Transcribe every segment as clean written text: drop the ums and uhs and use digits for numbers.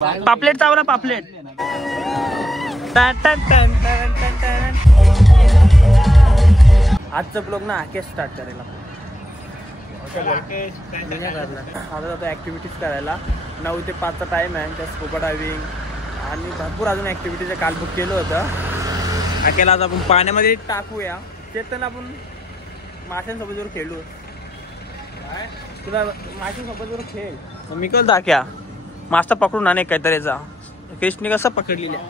पापलेट चावला पापलेट. आजचं ब्लॉग ना आकेश स्टार्ट करायला आता जातो ऍक्टिव्हिटीज करायला. 9 ते 5 चा टाइम आहे. त्या स्कूबा डायव्हिंग आणि भरपूर अजून ऍक्टिव्हिटीज काल बुक केलं होतं. आकेला आज आपण पाण्यामध्ये टाकूया. चेतन आपण माशांसोबत जर खेळू. तुला माशांसोबत जर खेळ मी कल दाख्या मास्तर पकडून आणे काहीतरीचा. कृष्णी कसं पकडलेल्या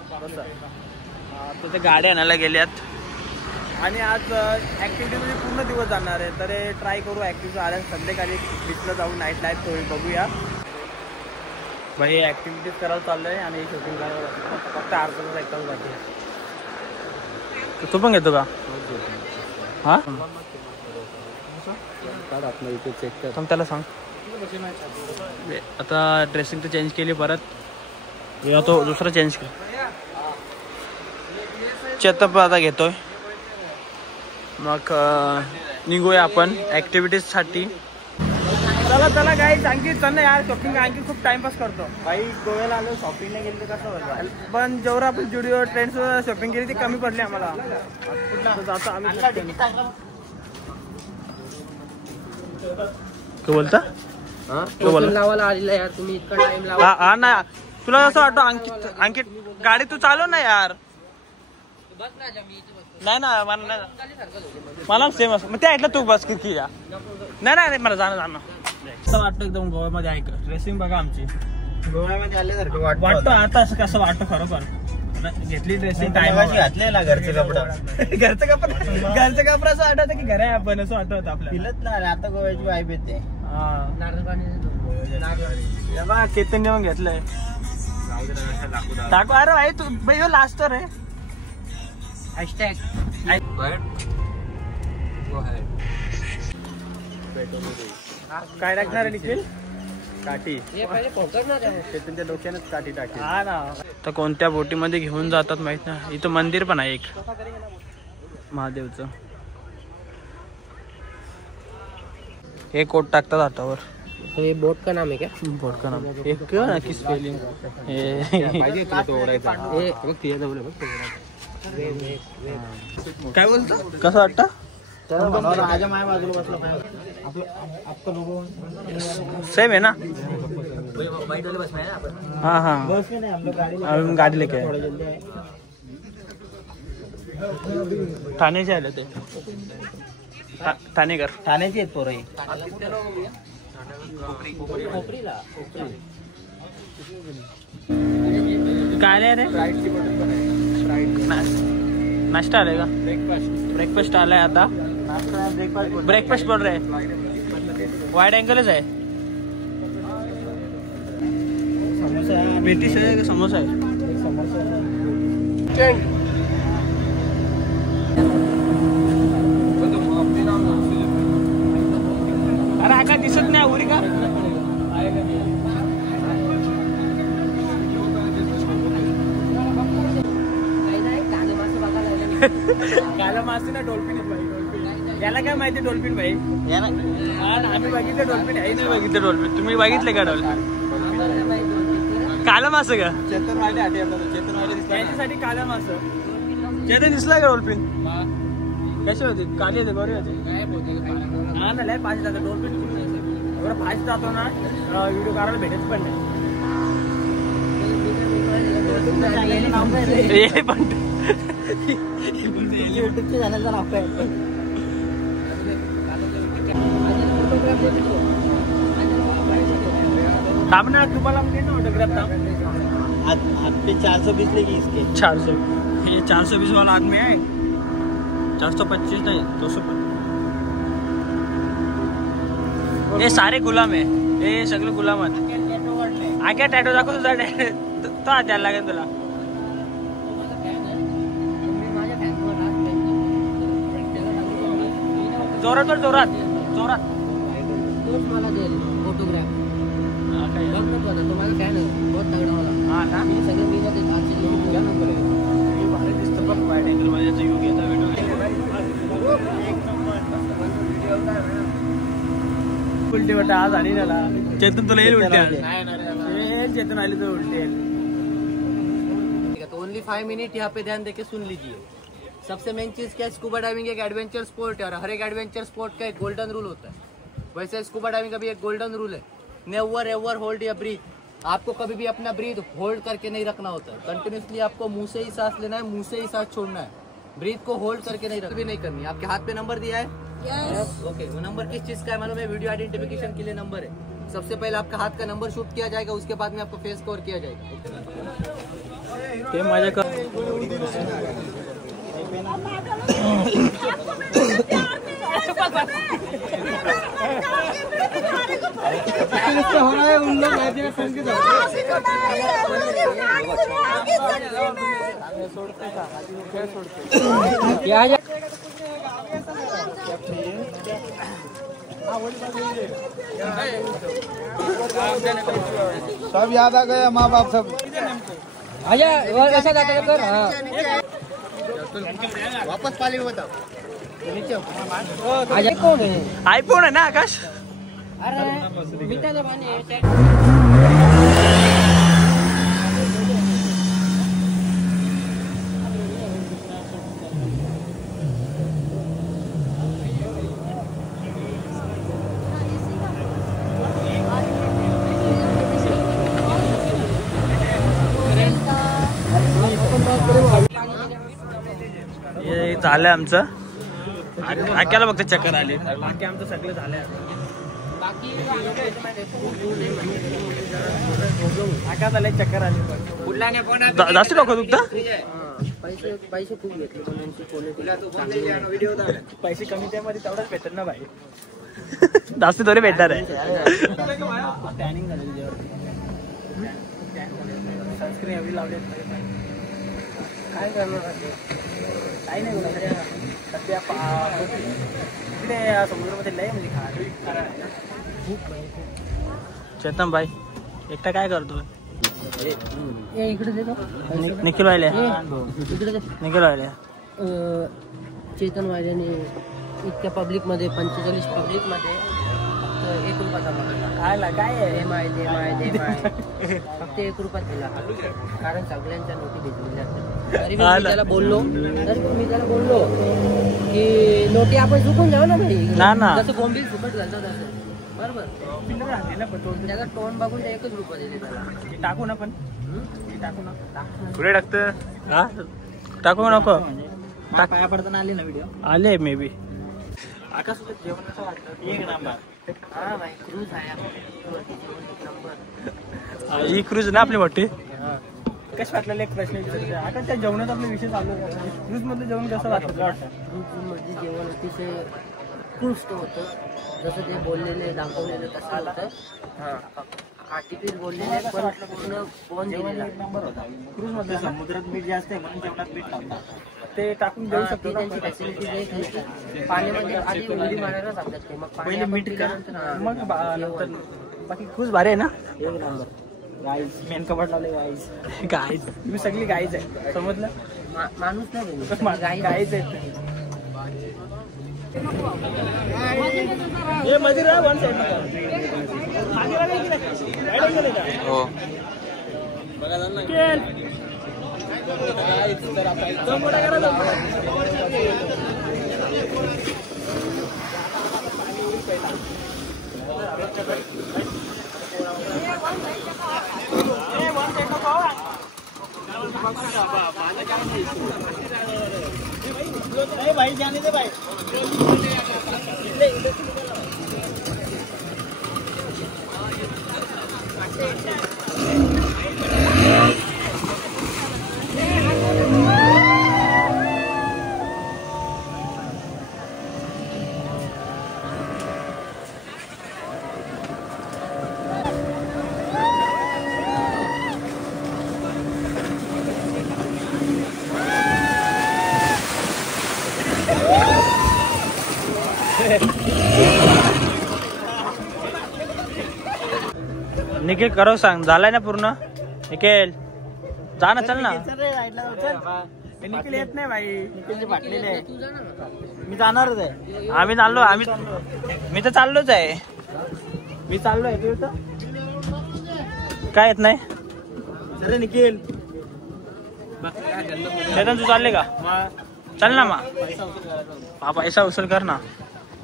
तर ते गाड्या आणायला गेल्यात. आणि आज ॲक्टिव्हिटीमध्ये पूर्ण दिवस जाणार आहे. तर ट्राय करू ॲक्टिव्हिटी आल्या संध्याकाळी बीचला जाऊ नाईट लाईफ थोडी बघूया. भाई ॲक्टिव्हिटीज करायला चाललं आहे आणि शूटिंग करायला फक्त अर्धा तास ऐकायला जाते. तू पण घेतो का? हां आपलं इथे चेक कर. त्याला सांग आता ड्रेसिंग तर चेंज केली परत तो दुसरा चेंज कर. चेतप आता घेतोय मग निघूया आपण ॲक्टिव्हिटीजसाठी. चला चला काही आणखी चल ना यार. शॉपिंग आणखी खूप टाइमपास करतो भाई. गोव्याला आलो शॉपिंगला गेली तर कसं होतं. पण जेवढं आपण जुडिओ ट्रेंड्स शॉपिंग केली ती कमी पडली आम्हाला. जातो आम्ही. काय बोलता? लावायला आलेला यार तुम्ही इतका टाइम लावा. हा ना तुला असं वाटतं अंकित अंकित गाडी तू चालव ना यार. नाही ना मला सेम असं मग ते ऐकलं तू बस किती या. नाही नाही मला जाणं असं वाटतं एकदम गोव्यामध्ये ऐक. ड्रेसिंग बघा आमची गोव्यामध्ये आल्यासारखं वाटतं. आता असं कसं वाटतं खरोखर घेतली ड्रेसिंग टाइम घातलेला घरचं कपडा. घरचं कपडा असं वाटत की घर आहे आपण असं वाटत आपल्याला. आता गोव्याची वाईब येते. केतनने मग घेतलंय टाकू. अरे भाई तू भाई लास्टर आहे. काय टाकणार आहे निखिल? काठी. केतनच्या डोक्यानंच काठी टाकली. हा ना. तर कोणत्या बोटीमध्ये घेऊन जातात माहित नाही. इथं मंदिर पण आहे एक महादेवचं. हे कोट टाकतात हातावर. ये बोट का नाम है क्या? बोट का नाम एक की स्पेलिंग काय बोलतो? कसं वाटतं? सेम है ना. हाँ हाँ हम गाड़ी लेके ठाणे से आले थे. ठाणेकर ठाण्याची आहेत पोरं. काय रे? नाश्ता आलाय का? ब्रेकफास्ट आलाय आता. ब्रेकफास्ट बोल रहे वाइड एंगलच आहे. पेटीस आहे का समोसा आहे? अरे आका दिसत नाही उरी का? काला मासे ना डॉल्फिन भाई. याला काय माहिती डॉल्फिन भाई? आम्ही बघितलं डॉल्फिन आहे नाही बघितलं डॉल्फिन. तुम्ही बघितले का डॉल्फिन? काला मासे का? चेतन वाले काला मासे. चेतन दिसला का डॉल्फिन? कसे होते? काली होते बरे होते. हा ना लय पाच जातो डॉल्फिन. एवढं फास्ट जातो ना व्हिडिओ काढायला भेटत पण नाही. पण युट्यूबचे चॅनलचं नाव काय? ना तुम्हाला ऑटोग्राफ था. आप पे 420 लेगी इसके. 400 ये 420 वाला आदमी है. 425 नहीं 200. ये सारे गुलाम है. हे सगळे गुलाम आहेत. आगे टॅटो दाखव तुझा. तो द्यायला लागेल तुला. जोरात जोरात जोरात मला देईल फोटोग्राफ. तुम्हाला फॅन आहे बहुत तगडा वाला. हा ना मी सगळे मी नंबर आहे. भारी दिसतं पण वाईट अँगल मध्ये योग येता उलटी वाटा आज आणि चेतन तुला येईल उलटी. चेतन आले तो उलटे। तो ओनली 5 मिनट यहाँ पे ध्यान देके सुन लीजिए। सबसे मेन चीज क्या है, स्कूबा डाइविंग एक एडवेंचर स्पोर्ट है और हर एक एडवेंचर स्पोर्ट का एक गोल्डन रूल होता है। वैसे स्कूबा डाइविंग का भी एक गोल्डन रूल है, नेवर एवर होल्ड या ब्रीथ। आपको कभी भी अपना ब्रीथ होल्ड करके नहीं रखना होता है। कंटिन्यूसली आपको मुंह से ही सांस लेना है, मुंह से ही सांस छोड़ना है। ब्रीथ को होल्ड करके नहीं करनी। आपके हाथ पे नंबर दिया है? यस। ओके, वो नंबर किस चीज का है मालूम है? वीडियो आइडेंटिफिकेशन के लिए नंबर है। सबसे पहले आपका हाथ का नंबर शूट किया जाएगा, उसके बाद में आपको फेस कवर किया जाएगा। मजा कर हो रहा है उन लोग सब याद आ गया, माँ बाप सब आजा। ऐसा कर वापस पाली में बताओ। कौन है? आईफोन है ना आकाश? अरे मीठा जबान है। हे झालं आमचं। आक्याला फक्त चक्कर आली, बाकी आमचं सगळं झालंय। आका झालंय चक्कर आली। जास्त लोक दुखता? पैसे खूप घेतले, पैसे कमी त्यामध्ये तेवढंच भेटत ना भाई, जास्त थोडे भेटणार आहे। टॅनिंग झालं सनस्क्रीन एवढी लावली काय करणार? काही नाही बोला सध्या इकडे समुद्रामध्ये लय म्हणजे खूप। चेतन भाई एकटा काय करतोय? इकडे देतो निखिल वाले चेतन वाल्याने इतक्या पब्लिक मध्ये 45 पब्लिक मध्ये फक्त 1 रुपयाचा मागला। काय आहे? माय फक्त 1 रुपया दिला, कारण सगळ्यांच्या नोटी भेटलेल्या असतात। तरी मी त्याला बोललो की नोटी आपण चुकून जाऊ ना भाई, जसं बोंबील फुकट घालतात असं बरोबर। त्याचा टोन बघून 1 रुपया दिले त्याला। टाकू ना पण पुढे टाकत टाकू नको। पाया पडताना आले ना व्हिडिओ आले मे बी। आकाश जेवण कसं वाटतं? एक नंबर। हा भाई क्रूज आहे ही क्रूज ना आपली मोठी। कशी वाटलेला एक प्रश्न विचारते आता, त्या जेवणात आपला विषय चालू आहे। क्रूज मधलं जेवण कसं वाटतं? क्रूज मध्ये जेवण अतिशय उत्कृष्ट होतं, जसं ते बोललेले दाखवलेलं तसं होतं। आर्टिकल बोललेले पण पूर्ण फोन दिलेला नंबर होता। क्रूज मध्ये समुद्रात मीठ जास्त आहे म्हणून जेवणात मीठ टाकतात, ते टाकून देऊ शकतो। त्यांची फॅसिलिटी पाण्यामध्ये आधी उडी मारायला सांगतात ते, मग पहिले मीठ का मग नंतर बाकी क्रूज भारी आहे ना? एक नंबर। गाईज मेन कपाट लावले गाईज तुम्ही सगळी गाईज आहे, समजलं? माणूस नाही गाईज आहेत। ये मदिरा वन साइड हो बघा ना केल जरा पाहिजे मोठा करा ना। नहीं भाई जाने दे भाई। निखिल करो सांग, झालाय ना पूर्ण? निखिल जा ना, चल ना। निखिल येत नाही भाई, निखिलचे फाटलेले आहे। मी जाणारच आहे। आम्ही चाललो, मी तर चाललोच आहे। मी चाललोय तू तर काय येत नाही अरे निखिल चेतन तू चालले का चल ना मग पैसा उचल कर ना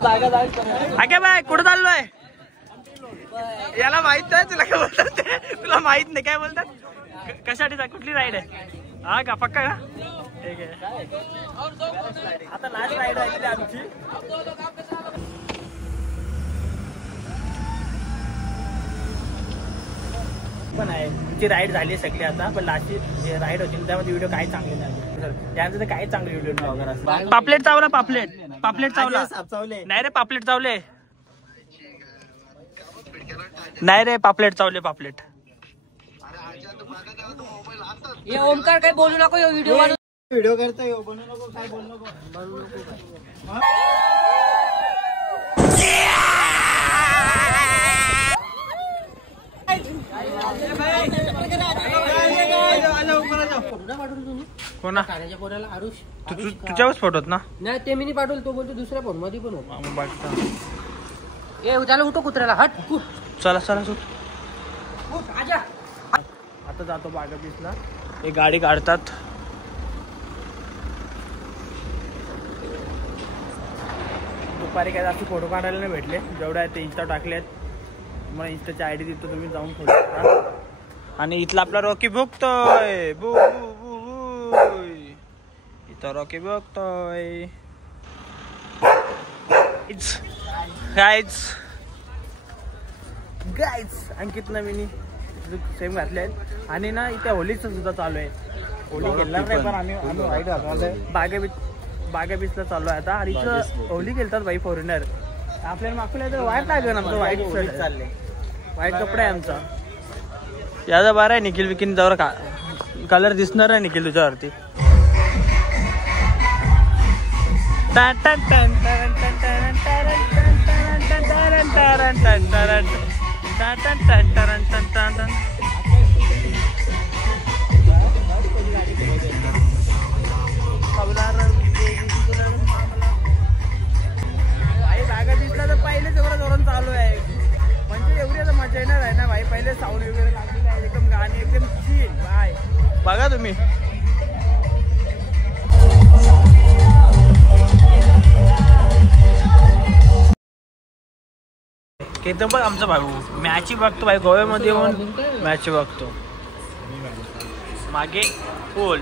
काय बाय कुठं चाललोय याला माहित नाही तुला काय बोलतात तुला माहित नाही काय बोलतात कशासाठी कुठली राईड आहे हा का पक्का का ठीक आहे आता लास्ट राईड आहे आमची पण आहे तुमची राईड झाली सगळी आता पण लास्टची राईड होती त्यामध्ये व्हिडिओ काही चांगले नाही त्यानंतर तर काही चांगले व्हिडिओ वगैरे पापलेट चावला पापलेट चावला नाही रे पापलेट चावले नाही रे पापलेट चावले पापलेट ये ओमकार काय बोलू नको व्हिडिओ करतोय बनू नको काय बोलू नको कोणा तुझ्यावर फोटोत ना नाही ते मी पाठवलं तो बोलतो दुसऱ्या फोन मध्ये पण होता ए त्याला उठो कुत्र्याला हट चला सुट आता जातो बागा बीचला एक गाडी काढतात दुपारी काय जास्त फोटो काढायला नाही भेटले जेवढे आहेत ते इंस्टा टाकलेत मग इंस्टाची आयडी देतो तुम्ही जाऊन फोटो आणि इथला आपला रॉकी बघतोय इथं रॉकी बघतोय गाईज अंकित नवीन सेम घातले आहेत आणि ना इथे होलीचं सुद्धा चालू आहे होली खेळणार नाही पण आम्ही वाईट बागा बीचला चालू आहे आता आणि इथं होली खेळतात बाई फॉरेनर आपल्याला मागल्या तर वाईट लागेल आमचं वाईट चालले वाईट कपडा आहे आमचा याचा बारा आहे निखिल विकीन जवळ कलर दिसणार आहे निखिल तुझ्यावरती बागा दिसला तर पहिले तेवढं धोरण चालू आहे म्हणजे एवढी आता मजा येणार आहे ना भाई पहिले साऊंड वगैरे लागलेली आहे एकदम गाणी एकदम चिल बाय बघा तुम्ही केतन बघ आमचा भाऊ मॅच बघतो भाई गोव्यामध्ये येऊन मॅच बघतो मागे पोल